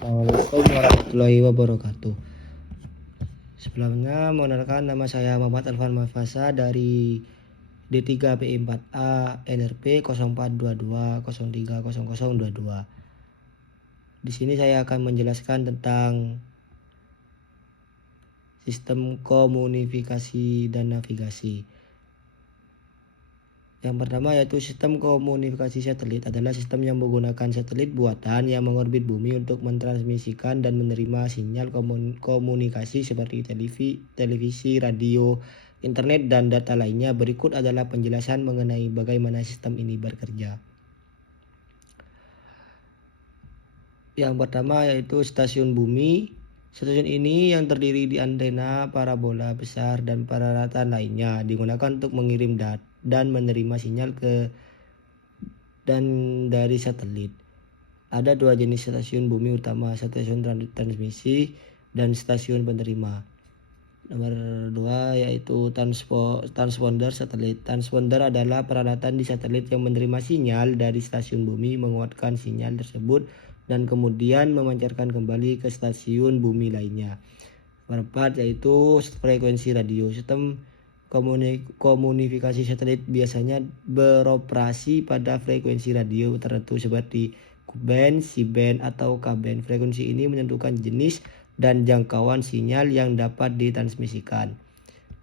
Assalamualaikum warahmatullahi wabarakatuh. Sebelumnya mengenalkan, nama saya Muhammad Alfan Mafasa dari D3PI4A NRP 0422030022. Di sini saya akan menjelaskan tentang sistem komunikasi dan navigasi. Yang pertama yaitu sistem komunikasi satelit adalah sistem yang menggunakan satelit buatan yang mengorbit bumi untuk mentransmisikan dan menerima sinyal komunikasi seperti televisi, radio, internet, dan data lainnya. Berikut adalah penjelasan mengenai bagaimana sistem ini bekerja. Yang pertama yaitu stasiun bumi. Stasiun ini yang terdiri di antena, parabola besar, dan peralatan lainnya digunakan untuk mengirim dan menerima sinyal dari satelit. Ada dua jenis stasiun bumi utama, stasiun transmisi dan stasiun penerima. Nomor 2 yaitu transponder satelit. Transponder adalah peralatan di satelit yang menerima sinyal dari stasiun bumi, menguatkan sinyal tersebut, dan kemudian memancarkan kembali ke stasiun bumi lainnya. Nomor 4 yaitu frekuensi radio. Sistem komunikasi satelit biasanya beroperasi pada frekuensi radio tertentu seperti Q-band, C-band, atau K-band. Frekuensi ini menentukan jenis dan jangkauan sinyal yang dapat ditransmisikan.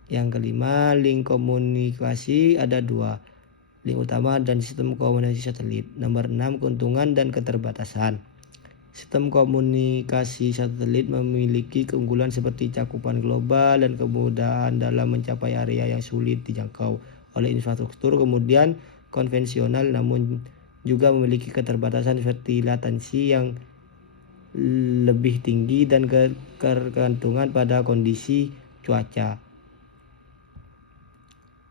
Yang kelima, link komunikasi. Ada dua, link utama dan sistem komunikasi satelit. Nomor 6, keuntungan dan keterbatasan. Sistem komunikasi satelit memiliki keunggulan seperti cakupan global dan kemudahan dalam mencapai area yang sulit dijangkau oleh infrastruktur kemudian konvensional, namun juga memiliki keterbatasan seperti latensi yang lebih tinggi dan ketergantungan pada kondisi cuaca.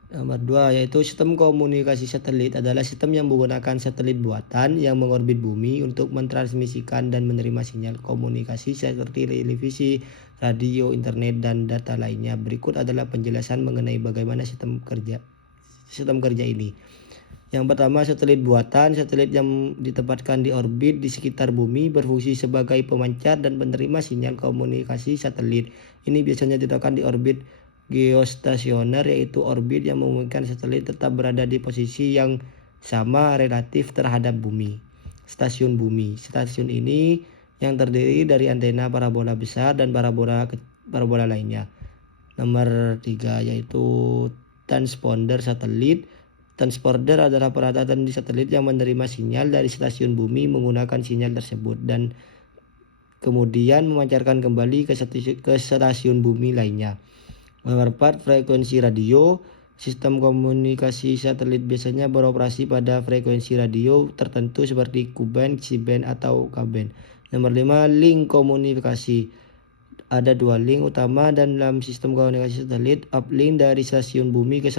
Nomor 2 yaitu sistem komunikasi satelit adalah sistem yang menggunakan satelit buatan yang mengorbit bumi untuk mentransmisikan dan menerima sinyal komunikasi seperti televisi, radio, internet, dan data lainnya. Berikut adalah penjelasan mengenai bagaimana sistem kerja ini. Yang pertama, satelit buatan. Satelit yang ditempatkan di orbit di sekitar bumi berfungsi sebagai pemancar dan penerima sinyal komunikasi satelit. Ini biasanya diletakkan di orbit geostasioner, yaitu orbit yang memungkinkan satelit tetap berada di posisi yang sama relatif terhadap bumi. Stasiun bumi. Stasiun ini yang terdiri dari antena, parabola besar, dan parabola lainnya. Nomor 3 yaitu transponder satelit. Transponder adalah peralatan di satelit yang menerima sinyal dari stasiun bumi, menggunakan sinyal tersebut dan kemudian memancarkan kembali ke stasiun bumi lainnya. Nomor 4, frekuensi radio. Sistem komunikasi satelit biasanya beroperasi pada frekuensi radio tertentu seperti Q-band, C-band, atau K-band. Nomor 5, link komunikasi. Ada dua link utama dan dalam sistem komunikasi satelit: uplink dari stasiun bumi ke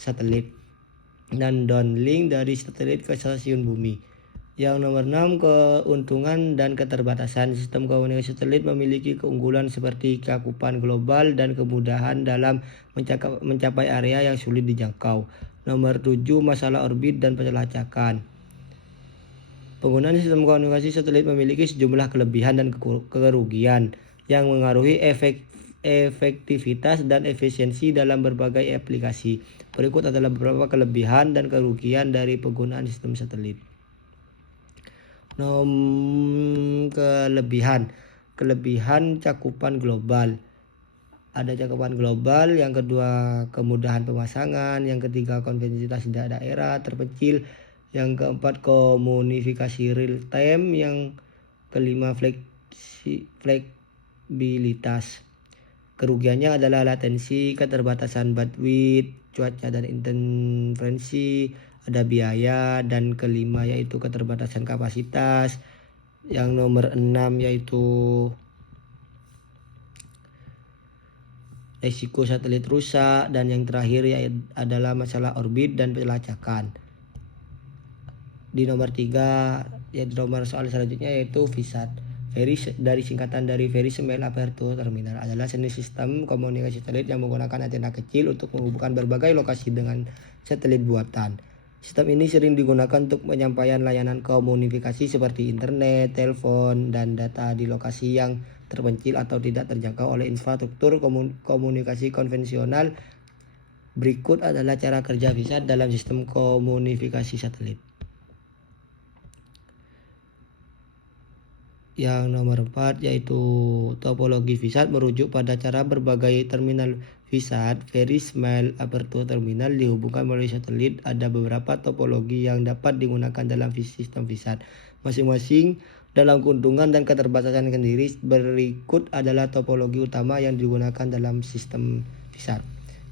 satelit dan downlink dari satelit ke stasiun bumi. Yang nomor 6, keuntungan dan keterbatasan. Sistem komunikasi satelit memiliki keunggulan seperti cakupan global dan kemudahan dalam mencapai area yang sulit dijangkau. Nomor 7, masalah orbit dan pelacakan. Penggunaan sistem komunikasi satelit memiliki sejumlah kelebihan dan kerugian yang mengaruhi efektivitas dan efisiensi dalam berbagai aplikasi. Berikut adalah beberapa kelebihan dan kerugian dari penggunaan sistem satelit. Kelebihan cakupan global. Ada cakupan global. Yang kedua, kemudahan pemasangan. Yang ketiga, konektivitas daerah terpencil. Yang keempat, komunikasi real time. Yang kelima, fleksibilitas. Kerugiannya adalah latensi, keterbatasan bandwidth, cuaca dan interferensi, ada biaya, dan kelima yaitu keterbatasan kapasitas. Yang nomor 6 yaitu risiko satelit rusak, dan yang terakhir adalah masalah orbit dan pelacakan. Di nomor 3 yaitu nomor soal selanjutnya yaitu VSAT. Dari singkatan dari Very Small Aperture Terminal adalah jenis sistem komunikasi satelit yang menggunakan antena kecil untuk menghubungkan berbagai lokasi dengan satelit buatan. Sistem ini sering digunakan untuk penyampaian layanan komunikasi seperti internet, telepon, dan data di lokasi yang terpencil atau tidak terjangkau oleh infrastruktur komunikasi konvensional. Berikut adalah cara kerja VSAT dalam sistem komunikasi satelit. Yang nomor 4 yaitu topologi VSAT merujuk pada cara berbagai terminal VSAT, Very Small Aperture Terminal dihubungkan melalui satelit. Ada beberapa topologi yang dapat digunakan dalam sistem VSAT, masing-masing dalam keuntungan dan keterbatasan sendiri. Berikut adalah topologi utama yang digunakan dalam sistem VSAT.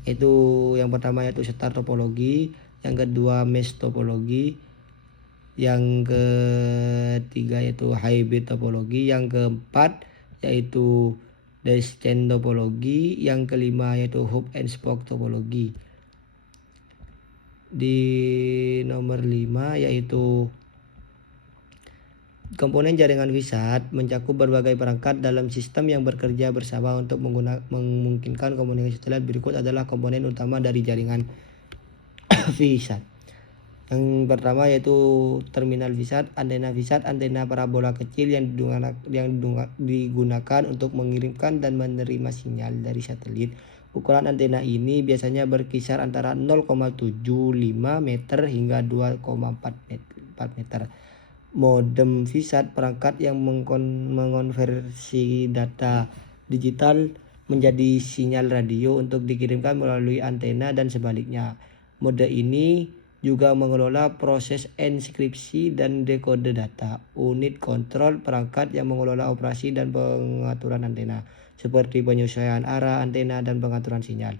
Itu yang pertama yaitu star topologi, yang kedua mesh topologi, yang ketiga yaitu hybrid topologi, yang keempat yaitu descent topologi, yang kelima yaitu hub and spoke topologi. Di nomor 5 yaitu komponen jaringan VSAT mencakup berbagai perangkat dalam sistem yang bekerja bersama untuk memungkinkan komunikasi satelit. Berikut adalah komponen utama dari jaringan VSAT. Yang pertama yaitu terminal VSAT, antena parabola kecil yang digunakan untuk mengirimkan dan menerima sinyal dari satelit. Ukuran antena ini biasanya berkisar antara 0,75 meter hingga 2,4 meter. Modem VSAT, perangkat yang mengonversi data digital menjadi sinyal radio untuk dikirimkan melalui antena dan sebaliknya. Mode ini juga mengelola proses enskripsi dan dekode data. Unit kontrol, perangkat yang mengelola operasi dan pengaturan antena, seperti penyesuaian arah antena dan pengaturan sinyal.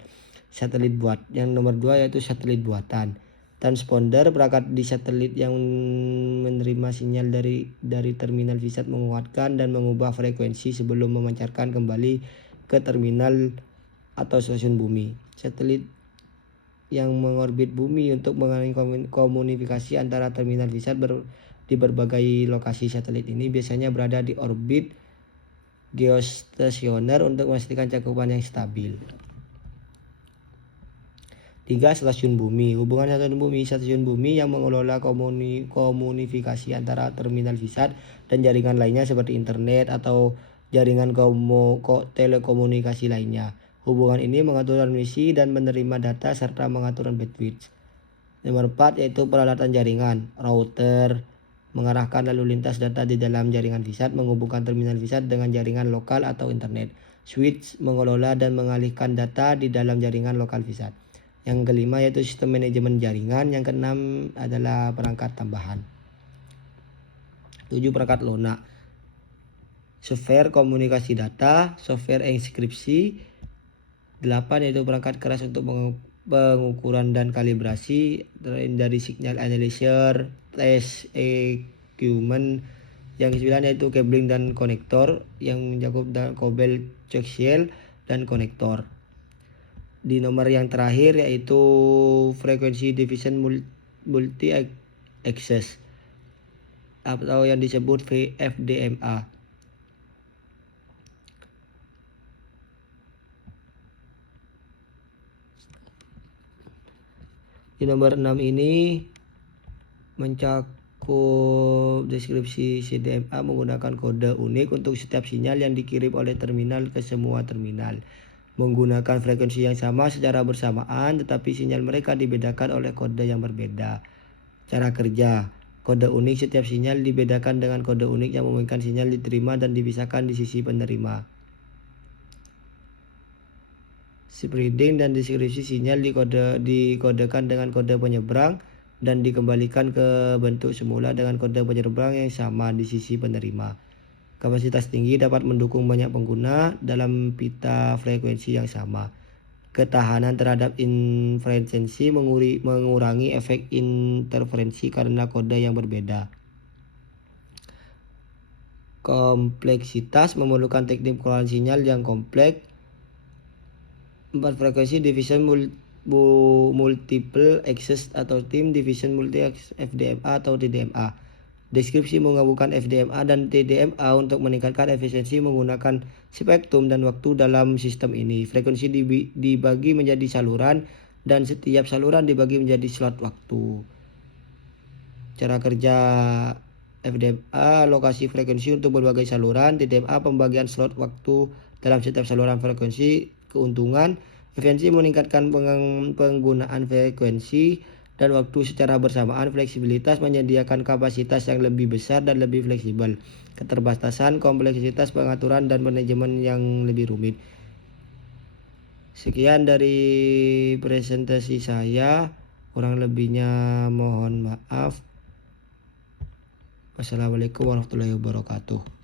Satelit buat. Yang nomor 2 yaitu satelit buatan. Transponder, perangkat di satelit yang menerima sinyal dari terminal VSAT, menguatkan dan mengubah frekuensi sebelum memancarkan kembali ke terminal atau stasiun bumi. Satelit yang mengorbit bumi untuk mengalami komunikasi antara terminal VSAT di berbagai lokasi. Satelit ini biasanya berada di orbit geostasioner untuk memastikan cakupan yang stabil. 3. Stasiun bumi. Hubungan stasiun bumi yang mengelola komunikasi antara terminal VSAT dan jaringan lainnya seperti internet atau jaringan telekomunikasi lainnya. Hubungan ini mengatur transmisi dan menerima data serta mengatur bandwidth. Nomor 4 yaitu peralatan jaringan. Router mengarahkan lalu lintas data di dalam jaringan VSAT, menghubungkan terminal VSAT dengan jaringan lokal atau internet. Switch mengelola dan mengalihkan data di dalam jaringan lokal VSAT. Yang kelima yaitu sistem manajemen jaringan. Yang keenam adalah perangkat tambahan. 7. Perangkat lunak. Software komunikasi data, software enskripsi. 8 yaitu perangkat keras untuk pengukuran dan kalibrasi dari signal analyzer, test equipment. Yang 9 yaitu cabling dan konektor yang mencakup kabel coaxial dan konektor. Di nomor yang terakhir yaitu frekuensi division multi access atau yang disebut FDMA. Di nomor 6 ini mencakup deskripsi CDMA menggunakan kode unik untuk setiap sinyal yang dikirim oleh terminal ke semua terminal. Menggunakan frekuensi yang sama secara bersamaan, tetapi sinyal mereka dibedakan oleh kode yang berbeda. Cara kerja. Kode unik setiap sinyal dibedakan dengan kode unik yang memungkinkan sinyal diterima dan dipisahkan di sisi penerima. Spreading dan deskripsi sinyal dikodekan dengan kode penyeberang dan dikembalikan ke bentuk semula dengan kode penyeberang yang sama di sisi penerima. Kapasitas tinggi dapat mendukung banyak pengguna dalam pita frekuensi yang sama. Ketahanan terhadap interferensi mengurangi efek interferensi karena kode yang berbeda. Kompleksitas memerlukan teknik pengelolaan sinyal yang kompleks. 4. Frekuensi division multiple access atau tim division multi FDMA atau TDMA. Deskripsi menggabungkan FDMA dan TDMA untuk meningkatkan efisiensi menggunakan spektrum dan waktu dalam sistem ini. Frekuensi dibagi menjadi saluran dan setiap saluran dibagi menjadi slot waktu. Cara kerja FDMA, alokasi frekuensi untuk berbagai saluran. TDMA, pembagian slot waktu dalam setiap saluran frekuensi. Keuntungan, efisiensi meningkatkan penggunaan frekuensi dan waktu secara bersamaan. Fleksibilitas, menyediakan kapasitas yang lebih besar dan lebih fleksibel. Keterbatasan, kompleksitas pengaturan dan manajemen yang lebih rumit. Sekian dari presentasi saya, kurang lebihnya mohon maaf. Wassalamualaikum warahmatullahi wabarakatuh.